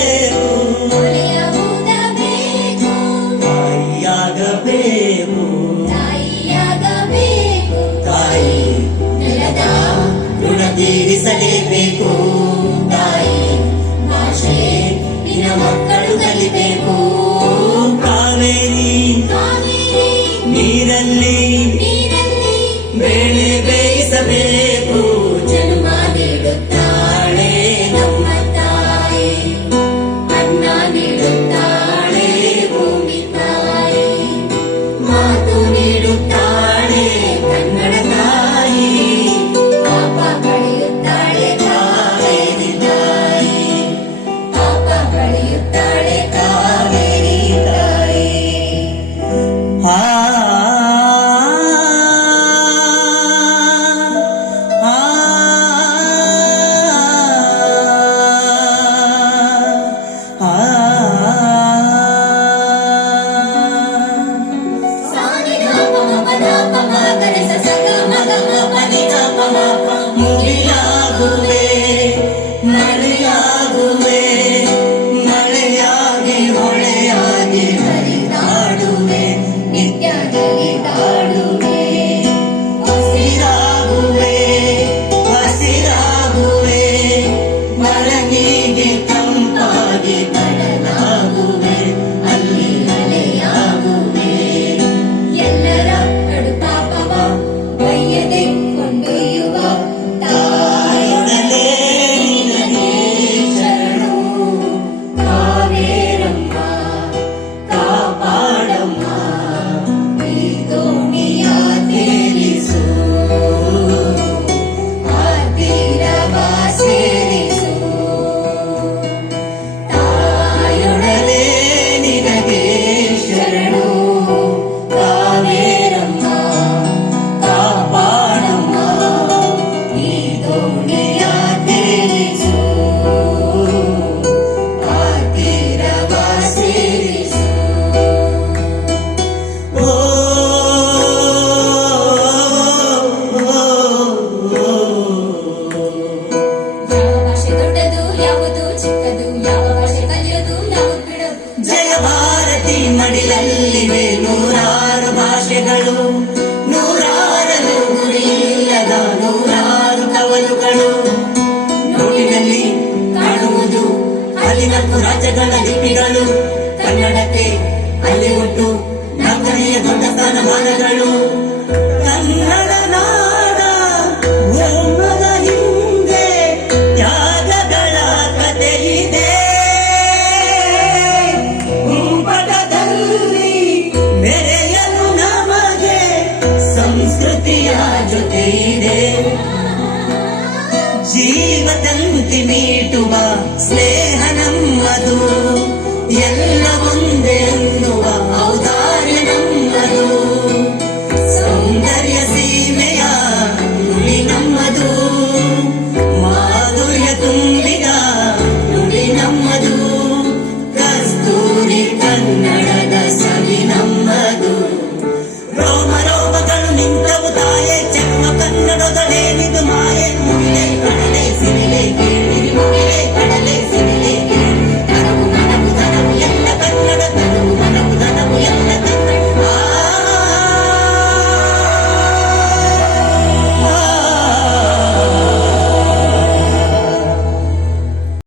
Yeah. ಮಡಿಲಲ್ಲಿವೆ ನೂರಾರು ಭಾಷೆಗಳು ನೂರಾರಲು ಗುರಿಯಿಲ್ಲದ ನೂರಾರು ಕವಲುಗಳು. ನೋಡಿನಲ್ಲಿ ಕಾಣುವುದು ಅಲ್ಲಿನ ರಾಜ್ಯಗಳ ಲಿಪಿಗಳು. ಜೀವದಂತಿ ಮೀಟುವ ಸ್ನೇಹ ನಮ್ಮದು. ಎಲ್ಲ ಒಂದೇ ಅನ್ನುವ ಸೌಂದರ್ಯ ಸೀಮೆಯ ನುಡಿ ನಮ್ಮದು. ಮಾಧುರ್ಯ ತುಂಬಿದ ನುಡಿ ಕನ್ನಡದ ಸವಿ ನಮ್ಮದು. ರೋಮ ರೋಮಗಳು ನಿಂತವು ತಾಯೆ ಜನ್ಮ ಕನ್ನಡದೊಡೇನಿದು ಮಾಯೆ